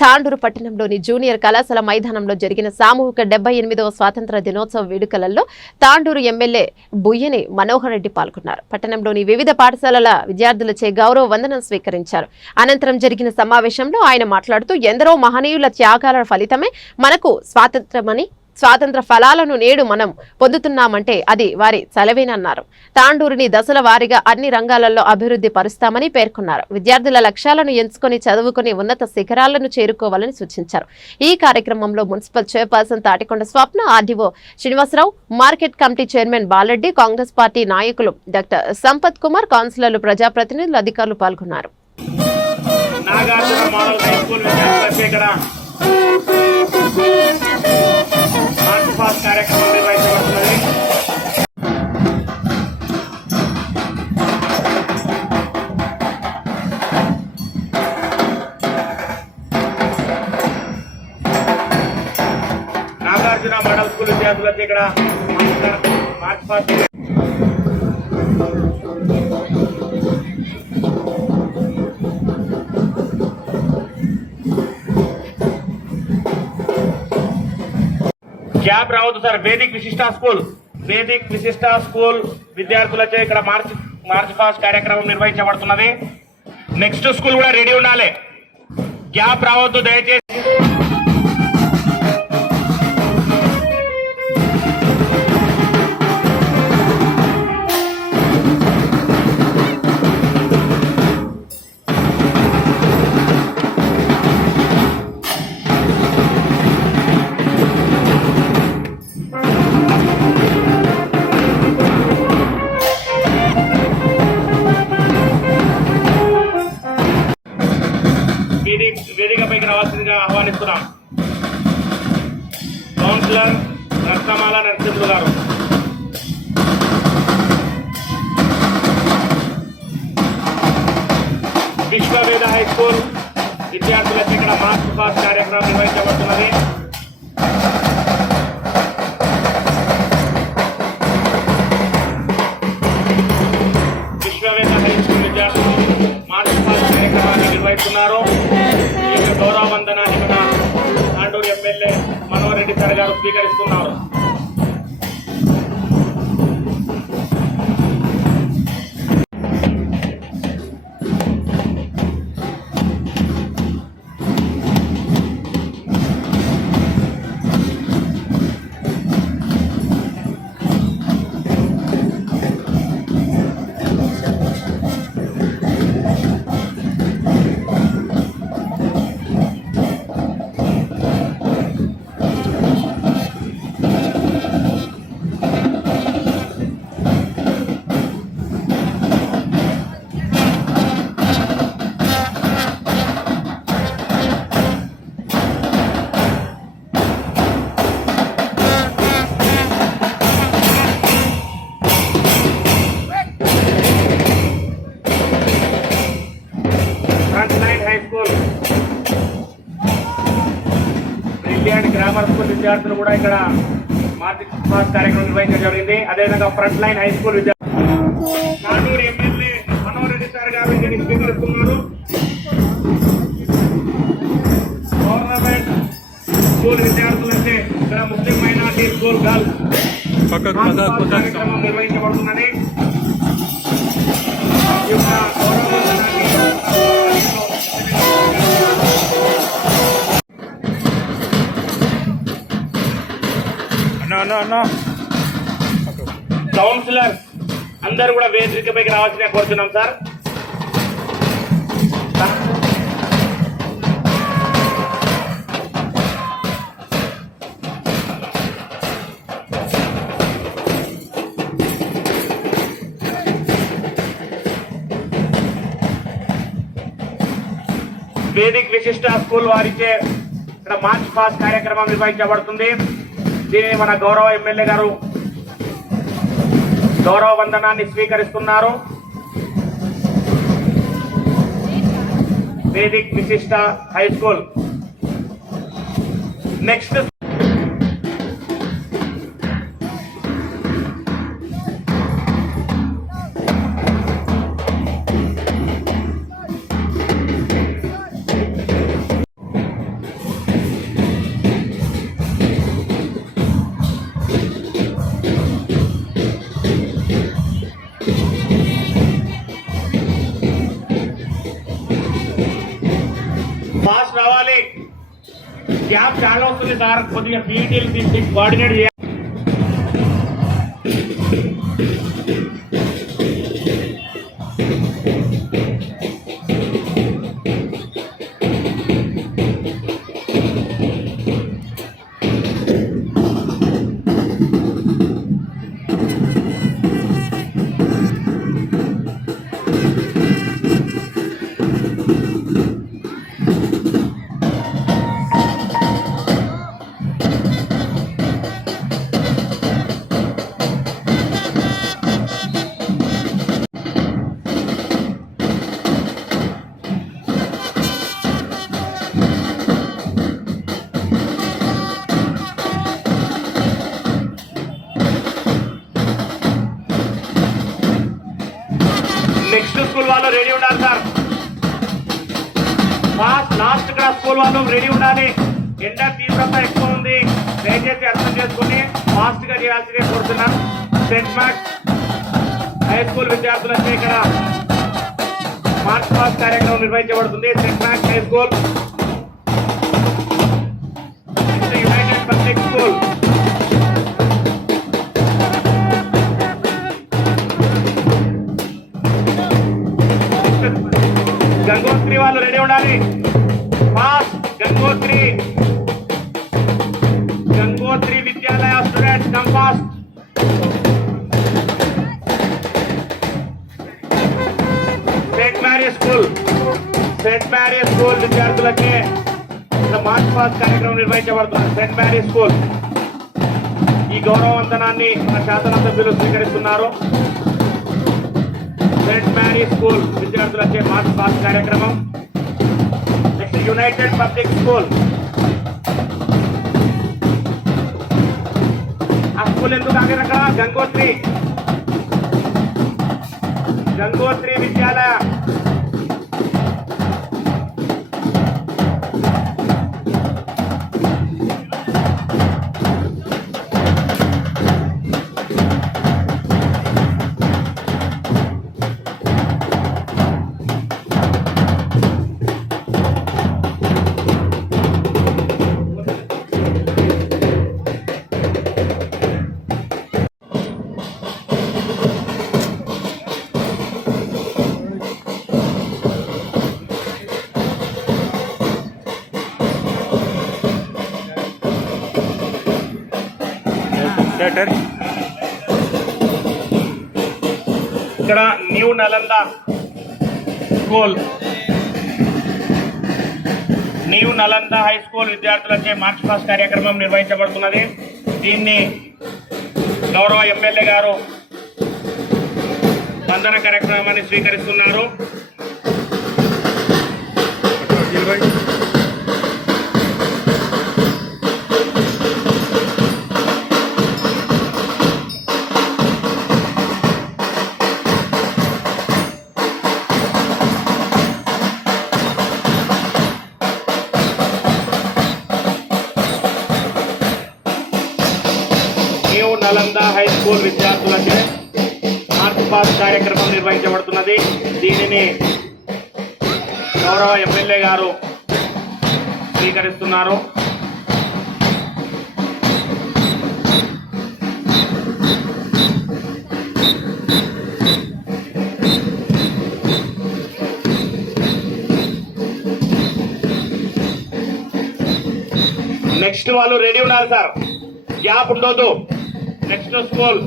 తాండూరు పట్టణంలోని జూనియర్ కళాశాల మైదానంలో జరిగిన సామూహిక 78వ స్వాతంత్ర దినోత్సవ వేడుకలలో తాండూరు ఎమ్మెల్యే బుయ్యని మనోహర్ రెడ్డి పాల్గొన్నారు. పట్టణంలోని వివిధ పాఠశాలల విద్యార్థులచే గౌరవ వందనం స్వీకరించారు. అనంతరం జరిగిన సమావేశంలో ఆయన మాట్లాడుతూ ఎందరో మహనీయుల త్యాగాల ఫలితమే మనకు స్వాతంత్ర ఫలాలను నేడు మనం పొందుతున్నామంటే అది వారి చలవేనన్నారు. తాండూరుని దశల వారీగా అన్ని రంగాలలో అభివృద్ధి పరుస్తామని పేర్కొన్నారు. విద్యార్థుల లక్ష్యాలను ఎంచుకొని చదువుకుని ఉన్నత శిఖరాలను చేరుకోవాలని సూచించారు. ఈ కార్యక్రమంలో municipal chairperson Tatikonda Swapna, RDO Srinivasarao, market committee chairman Balareddy, Congress party నాయకులు డాక్టర్ సంపత్ కుమార్, కౌన్సిలర్లు, ప్రజాప్రతినిధులు, అధికారులు పాల్గొన్నారు. కార్యక్రమం నిర్వహించబడుతున్నది. నాగార్జున మోడల్ స్కూల్ విద్యార్థులకి ఇక్కడ మార్చ్ పాస్ట్ క్యాబ్ రావద్దు సార్. వేదిక్ విశిష్ట స్కూల్ విద్యార్థులచే ఇక్కడ మార్చ్ పాస్ట్ కార్యక్రమం నిర్వహించబడుతున్నది. నెక్స్ట్ స్కూల్ కూడా రెడీ ఉండాలి. క్యాబ్ రావద్దు దయచేసి. వేదికపైకి రావాల్సిందిగా ఆహ్వానిస్తున్నాం. కౌన్సిలర్ రత్నమాల నరసింహులు గారు. విశ్వవేద హై స్కూల్ విద్యార్థులకి ఇక్కడ మార్చ్ పాస్ట్ కార్యక్రమం నిర్వహించబడుతున్నది. విశ్వవేద హై స్కూల్ విద్యార్థులు మార్చ్ పాస్ట్ కార్యక్రమాన్ని నిర్వహిస్తున్నారు. గౌరవ వందనాన్ని మన తాండూరు ఎమ్మెల్యే మనోహర్ రెడ్డి సార్ గారు స్వీకరిస్తున్నారు. గ్రామర్ స్కూల్ విద్యార్థులు కూడా ఇక్కడ మార్చ్ పాస్ట్ కార్యక్రమం నిర్వహించడం జరిగింది. అదేవిధంగా ఫ్రంట్ లైన్ హై స్కూల్ విద్యార్థులు తాండూరు ఎమ్మెల్యే మనోహర్ రెడ్డి సార్ గారు ఇక్కడ స్వీకరిస్తున్నారు. గవర్నమెంట్ స్కూల్ విద్యార్థులు అంటే ఇక్కడ ముస్లిం మైనార్టీ స్కూల్ గర్ల్స్ కార్యక్రమం నిర్వహించబడుతున్నది. కౌన్సిలర్ అందరూ కూడా వేదికపైకి రావాల్సిన కోరుతున్నాం సార్. వేదిక్ విశిష్ట స్కూల్ వారిచే ఇక్కడ మార్చ్ పాస్ట్ కార్యక్రమం నిర్వహించబడుతుంది. దీనిని మన గౌరవ ఎమ్మెల్యే గారు గౌరవ వందనాన్ని స్వీకరిస్తున్నారు. వేదిక్ విశిష్ట హై స్కూల్. నెక్స్ట్ ఫాస్ట్ రావాలి. గ్యాప్ చాలా వస్తుంది సార్, కొద్దిగా పీటీలు తీసి కోఆర్డినేట్ చేయాలి. నెక్స్ట్ స్కూల్ వాళ్ళు రెడీ ఉండాలి sir. Fast last class school వాళ్ళు రెడీ ఉండాలి. ఎండ తీవ్రత ఎక్కువ ఉంది, దయచేసి అర్థం చేసుకుని ఫాస్ట్ గా చేయాల్సిందే కోరుతున్నాం. సెంట్ మార్క్స్ హై స్కూల్ విద్యార్థులచే ఇక్కడ మార్చ్ పాస్ట్ కార్యక్రమం నిర్వహించబడుతుంది. Saint Mark's high school, united public school. Gangotri వాళ్ళు రెడీ ఉండాలి. Fast Gangotri Vidyalaya students come fast. Saint Mary school విద్యార్థులకే మార్చ్ పాస్ట్ కార్యక్రమం నిర్వహించబడుతుంది. సెంట్ మ్యారీ స్కూల్ ఈ గౌరవవందనాన్ని మన శాసనసభ్యులు స్వీకరిస్తున్నారు. సెంట్ మ్యారీ స్కూల్ విద్యార్థులచే మార్చ్ పాస్ట్ కార్యక్రమం. Next united public school. ఆ స్కూల్ ఎందుకు ఆగారు అక్కడ? గంగోత్రి విద్యాలయ. ఇక్కడ న్యూ నలంద హై స్కూల్ విద్యార్థులచే మార్చ్ పాస్ట్ కార్యక్రమం నిర్వహించబడుతున్నది. దీన్ని గౌరవ ఎమ్మెల్యే గారు వందన కార్యక్రమాన్ని స్వీకరిస్తున్నారు. నలంద హై స్కూల్ విద్యార్థులచే మార్చ్ పాస్ట్ కార్యక్రమం నిర్వహించబడుతున్నది. దీనిని గౌరవ ఎమ్మెల్యే గారు స్వీకరిస్తున్నారు. నెక్స్ట్ వాళ్ళు రెడీ ఉండాలి సార్, గ్యాప్ ఉండొద్దు. నెక్స్ట్ స్కూల్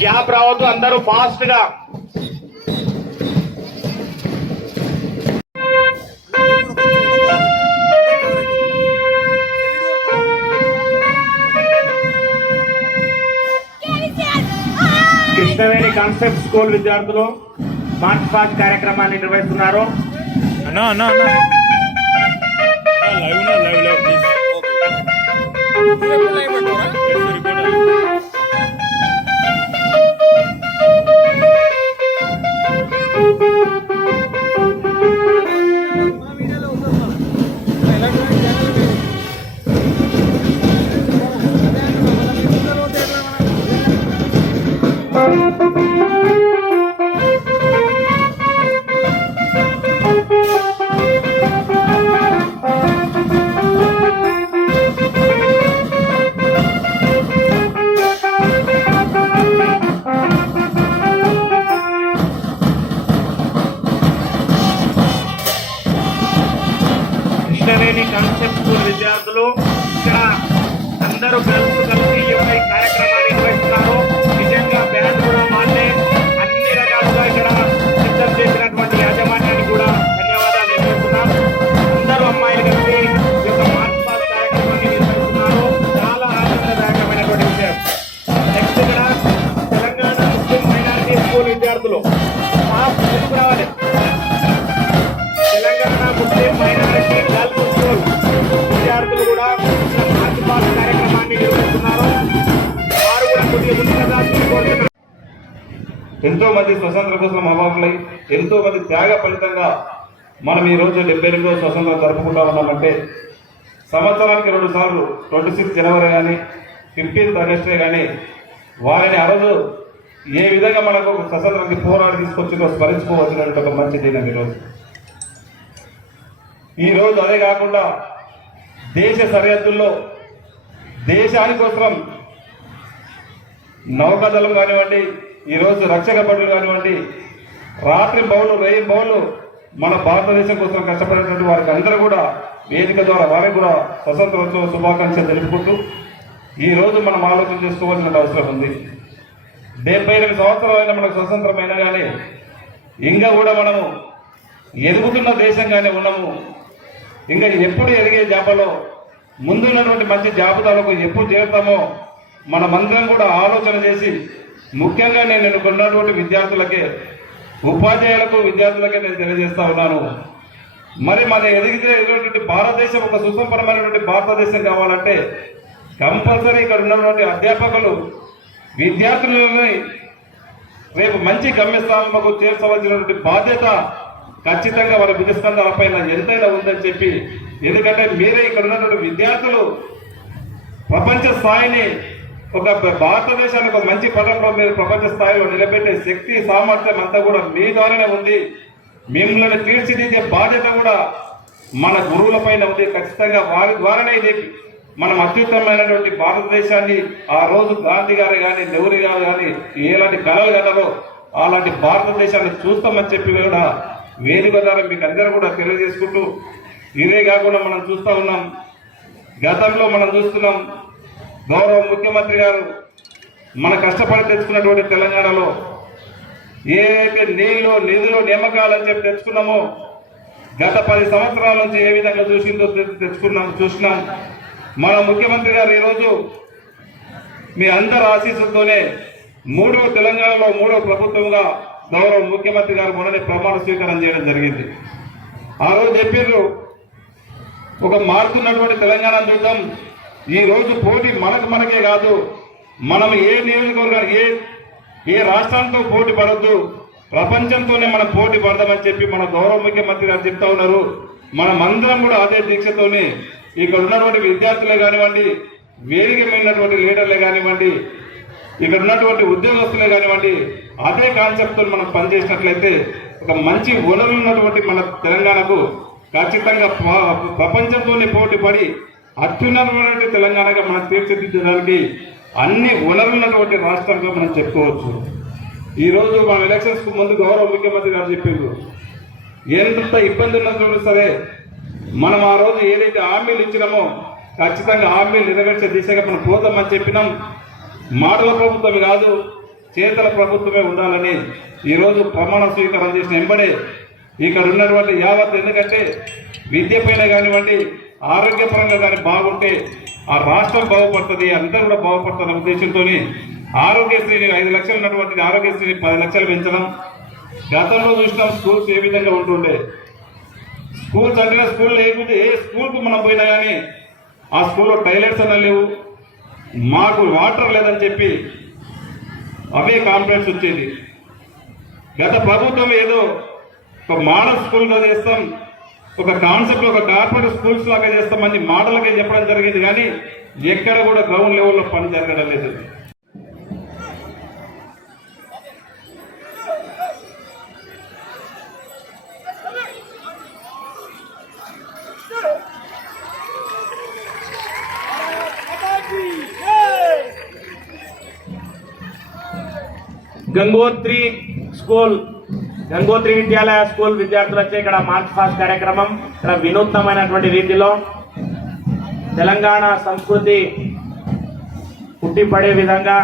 గ్యాప్ రావద్దు, అందరూ ఫాస్ట్ గా. కృష్ణవేణి కాన్సెప్ట్ స్కూల్ విద్యార్థులు మార్చ్ పాస్ట్ కార్యక్రమాన్ని నిర్వహిస్తున్నారు. ముందుకు రావాలి. Telangana Muslim minority girls school విద్యార్థులు కూడా మార్చి పాస్ కార్యక్రమాన్ని నిర్వహిస్తున్నారు. వారు కూడా కొద్దిగా ముందుకు కోరుతున్నారు. ఎంతో మంది స్వతంత్ర కోసం అమరులై ఎంతో మంది త్యాగ ఫలితంగా మనం ఈ రోజు 78వ స్వతంత్రం జరుపుకుంటా ఉన్నామంటే సంవత్సరానికి 2 సార్లు 26 జనవరి కానీ 15th ఆగస్టే కానీ వారిని ఆ రోజు ఏ విధంగా మనకు స్వతంత్రానికి పోరాడి తీసుకొచ్చిందో స్మరించుకోవాల్సినటువంటి ఒక మంచి దినం ఈరోజు. అదే కాకుండా దేశ సరిహద్దుల్లో దేశానికోసం నౌకాదళం కానివ్వండి, ఈరోజు రక్షక బడులు కానివ్వండి, రాత్రి బౌలు రేయి బౌలు మన భారతదేశం కోసం కష్టపడినటువంటి వారికి అందరూ కూడా వేదిక ద్వారా వారికి కూడా స్వతంత్రోత్సవ శుభాకాంక్షలు తెలుపుకుంటూ ఈరోజు మనం ఆలోచన చేసుకోవాల్సిన అవసరం ఉంది. 78 సంవత్సరాలైనా మనకు స్వతంత్రమైనా కానీ ఇంకా కూడా మనము ఎదుగుతున్న దేశంగానే ఉన్నాము. ఇంకా ఎప్పుడు ఎదిగే జాబలో ముందున్నటువంటి మంచి జాబితాలకు ఎప్పుడు చేరుతామో మనమందరం కూడా ఆలోచన చేసి, ముఖ్యంగా నేను కొన్నటువంటి విద్యార్థులకే, ఉపాధ్యాయులకు, విద్యార్థులకే నేను తెలియజేస్తా ఉన్నాను. మరి మన ఎదిగితే భారతదేశం ఒక సుసంపన్నమైనటువంటి భారతదేశం కావాలంటే కంపల్సరీ ఇక్కడ ఉన్నటువంటి అధ్యాపకులు విద్యార్థులని రేపు మంచి గమ్యస్థానంలో చేర్చవలసినటువంటి బాధ్యత ఖచ్చితంగా వారి భుజస్కంధాలపైన ఎంతైనా ఉందని చెప్పి, ఎందుకంటే మీరే ఇక్కడ ఉన్నటువంటి విద్యార్థులు ప్రపంచ స్థాయిని ఒక భారతదేశానికి ఒక మంచి పదంలో మీరు ప్రపంచ స్థాయిలో నిలబెట్టే శక్తి సామర్థ్యం అంతా కూడా మీ ద్వారానే ఉంది. మిమ్మల్ని తీర్చిదిద్దే బాధ్యత కూడా మన గురువుల పైన ఉంది. ఖచ్చితంగా వారి ద్వారానే ఇది మనం అత్యుత్తమైనటువంటి భారతదేశాన్ని ఆ రోజు గాంధీ గారు కానీ, నెహ్రూ గారు కానీ ఎలాంటి కళలు కలరో అలాంటి భారతదేశాన్ని చూస్తామని చెప్పి కూడా వేదిక ద్వారా మీకు అందరూ కూడా తెలియజేసుకుంటూ, ఇదే కాకుండా మనం చూస్తూ ఉన్నాం, గతంలో మనం చూస్తున్నాం గౌరవ ముఖ్యమంత్రి గారు మన కష్టపడి తెచ్చుకున్నటువంటి తెలంగాణలో ఏదైతే నీళ్లు నిధులు నియామకాలని చెప్పి తెచ్చుకున్నామో గత 10 సంవత్సరాల నుంచి ఏ విధంగా చూసినాం. మన ముఖ్యమంత్రి గారు ఈరోజు మీ అందరి ఆశీస్సులతోనే తెలంగాణలో 3వ ప్రభుత్వంగా గౌరవ ముఖ్యమంత్రి గారు మొన్ననే ప్రమాణ స్వీకారం చేయడం జరిగింది. ఆ రోజు చెప్పారు, ఒక మారుతున్నటువంటి తెలంగాణ చూద్దాం. ఈ రోజు పోటీ మనకే కాదు, మనం ఏ నియోజకవర్గం ఏ రాష్ట్రాలతో పోటీ పడద్దు, ప్రపంచంతోనే మనం పోటీ పడదామని చెప్పి మన గౌరవ ముఖ్యమంత్రి గారు చెప్తా ఉన్నారు. మనమందరం కూడా అదే దీక్షతోనే ఇక్కడ ఉన్నటువంటి విద్యార్థులే కానివ్వండి, వేదిక ఉన్నటువంటి లీడర్లే కానివ్వండి, ఇక్కడ ఉన్నటువంటి ఉద్యోగస్తులే కానివ్వండి, అదే కాన్సెప్ట్తో మనం పనిచేసినట్లయితే ఒక మంచి వనరులు ఉన్నటువంటి మన తెలంగాణకు ఖచ్చితంగా ప్రపంచంతోనే పోటీ పడి అత్యున్నతమైనటువంటి తెలంగాణగా మనం తీర్చిదిద్దడానికి అన్ని వనరులున్నటువంటి రాష్ట్రంగా మనం చెప్పుకోవచ్చు. ఈరోజు మన ఎలక్షన్స్ కు ముందు గౌరవ ముఖ్యమంత్రి గారు చెప్పారు, ఎంత ఇబ్బంది ఉన్నప్పుడు సరే మనం ఆ రోజు ఏదైతే హామీలు ఇచ్చినామో ఖచ్చితంగా హామీలు నెరవేర్చే దిశగా మనం పోతామని చెప్పినాం. మాటల ప్రభుత్వం కాదు, చేతల ప్రభుత్వమే ఉండాలని ఈరోజు ప్రమాణ స్వీకారం చేసిన వెంబడే ఇక్కడ ఉన్నటువంటి యావత్, ఎందుకంటే విద్య పైన కానివ్వండి, ఆరోగ్యపరంగా కానీ బాగుంటే ఆ రాష్ట్రం బాగుపడుతుంది, అందరూ కూడా బాగుపడుతున్న ఉద్దేశంతో ఆరోగ్యశ్రీని 5 లక్షలు ఉన్నటువంటి ఆరోగ్యశ్రీని 10 లక్షలు పెంచడం. గతంలో చూసినాం స్కూల్స్ ఏ విధంగా ఉంటుండే. స్కూల్స్ అంటే స్కూల్ లేకపోతే ఏ స్కూల్కు మనం పోయినా కానీ ఆ స్కూల్లో టాయిలెట్స్ అన్న లేవు, మాకు వాటర్ లేదని చెప్పి అవే కాంప్లైంట్స్ వచ్చేది. గత ప్రభుత్వం ఏదో ఒక మోడల్ స్కూల్గా చేస్తాం, ఒక కాన్సెప్ట్ ఒక కార్పొరేట్ స్కూల్స్ లాగా చేస్తామని మోడల్గా చెప్పడం జరిగింది, కానీ ఎక్కడ కూడా గ్రౌండ్ లెవెల్లో పని జరగడం లేదు. గంగోత్రి విద్యాలయ స్కూల్ విద్యార్థులు వచ్చే ఇక్కడ మార్చ్ పాస్ట్ కార్యక్రమం ఇక్కడ వినూత్నమైనటువంటి రీతిలో తెలంగాణ సంస్కృతి పుట్టిపడే విధంగా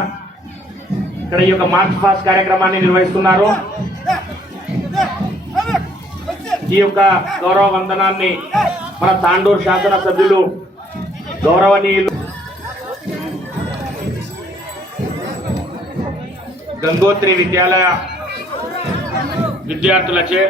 ఇక్కడ ఈ యొక్క మార్చ్ పాస్ట్ కార్యక్రమాన్ని నిర్వహిస్తున్నారు. ఈ యొక్క గౌరవ వందనాన్ని మన తాండూరు శాసనసభ్యులు గౌరవనీయులు గంగోత్రి విద్యాలయ విద్యార్థులచే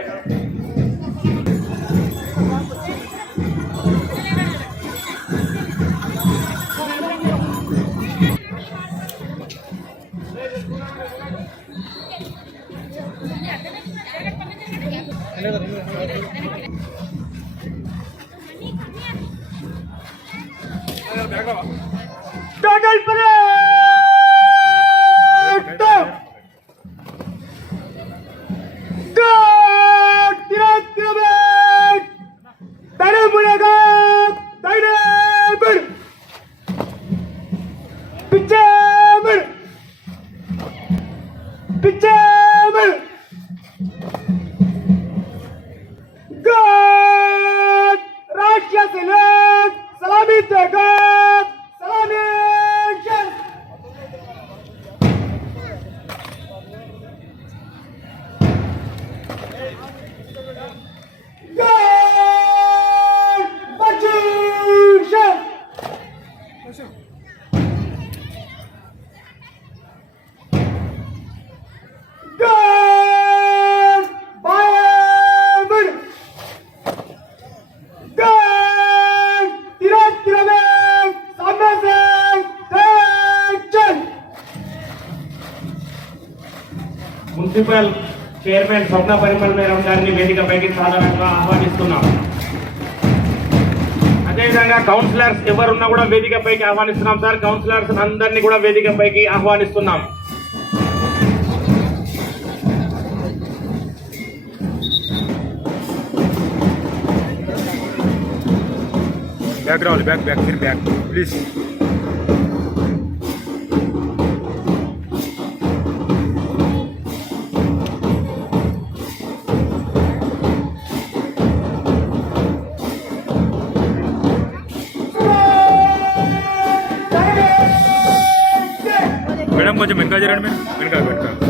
Total parade! Salami Tegak! Salami! Municipal chairman Swapna Parimala madam గారిని వేదికపైకి సాధారణంగా ఆహ్వానిస్తున్నాం. అదేవిధంగా కౌన్సిలర్స్ ఎవరున్నా కూడా వేదికపైకి ఆహ్వానిస్తున్నాం సార్. కౌన్సిలర్స్ అందరినీ కూడా వేదికపైకి ఆహ్వానిస్తున్నాం. बैक राहुल बैक बैक फिर बैक प्लीज मैडम కొంచెం వెనక జరగండి. వెనక